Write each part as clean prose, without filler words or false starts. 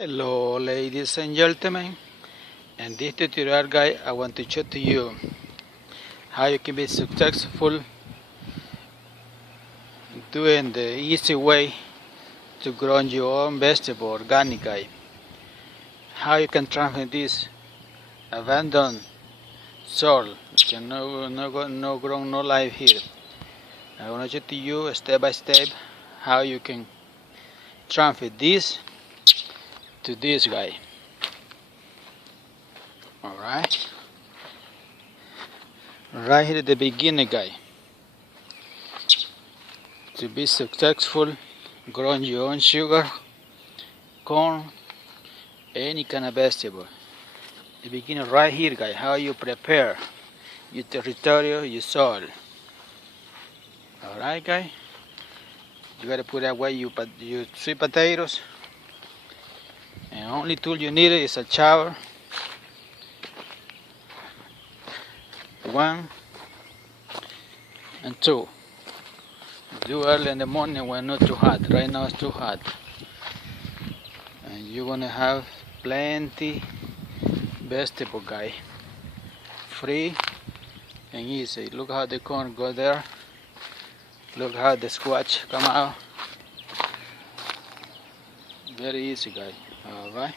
Hello ladies and gentlemen, in this tutorial guide I want to show to you how you can be successful doing the easy way to grow your own vegetable organic guide. How you can transfer this abandoned soil, no grown, no life here. I want to show to you step by step how you can transfer this to this guy. Alright, right here at the beginning guy, to be successful growing your own sugar, corn, any kind of vegetable. The beginning right here guy, how you prepare your territory, your soil. Alright guy, you gotta put away your sweet potatoes, and only tool you need is a shower. 1 and 2. Do early in the morning when not too hot. Right now it's too hot, and you're gonna have plenty vegetable guy, free and easy. Look how the corn go there. Look how the squash come out. Very easy guy. Alright.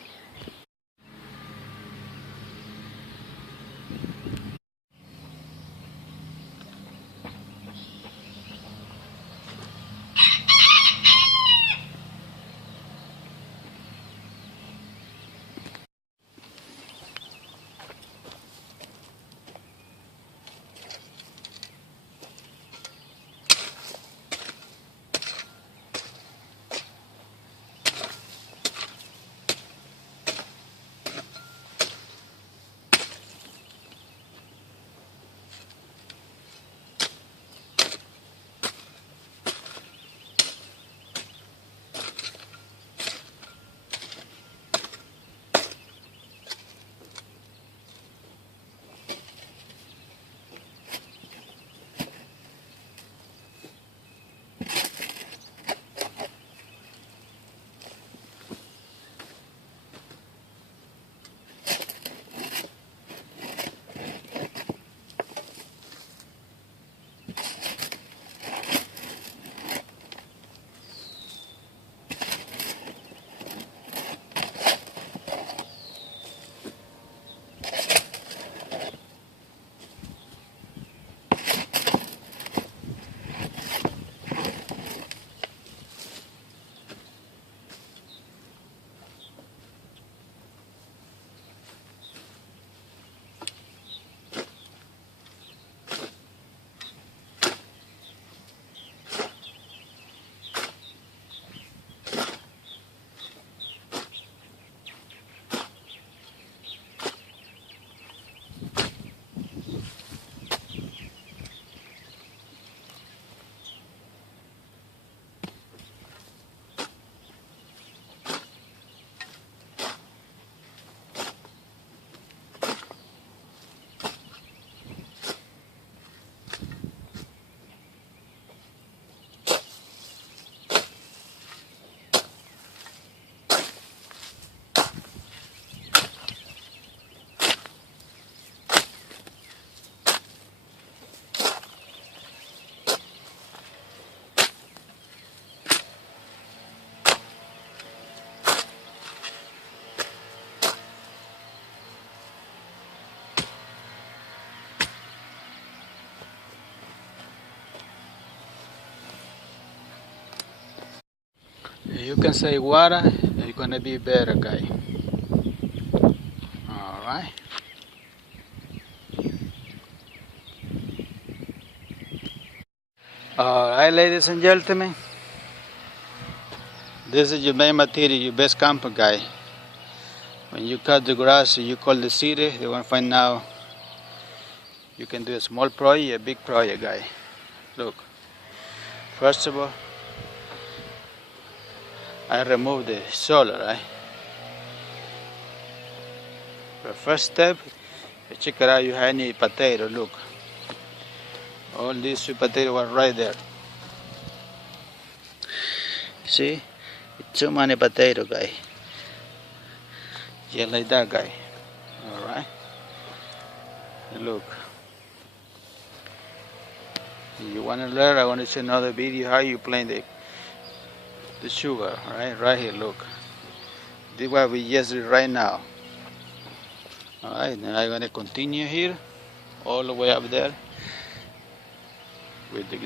You can say water, it's gonna be better guy. Alright. Alright ladies and gentlemen, this is your main material, your best camper guy. When you cut the grass, you call the city, they want to find out you can do a small project, a big project guy. Look, first of all, I remove the soil, right? The first step, you check it out, you have any potato, look. All these sweet potatoes were right there. See? Too many potato guy. Yeah, like that guy. Alright. Look. If you want to learn, I want to show another video how you blend the sugar. Right here, look. This is what we just did right now. Alright, then I'm gonna continue here, all the way up there with the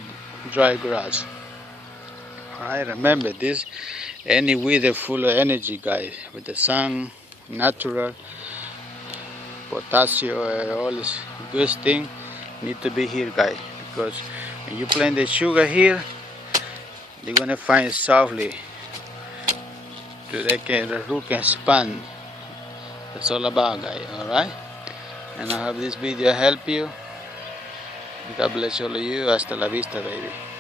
dry grass. Alright, remember this, any weather full of energy, guys, with the sun, natural, potassium, all this good thing need to be here, guys, because when you plant the sugar here, they're gonna find softly so the root can expand. That's all about, guys. Alright, and I hope this video help you. God bless all of you. Hasta la vista, baby.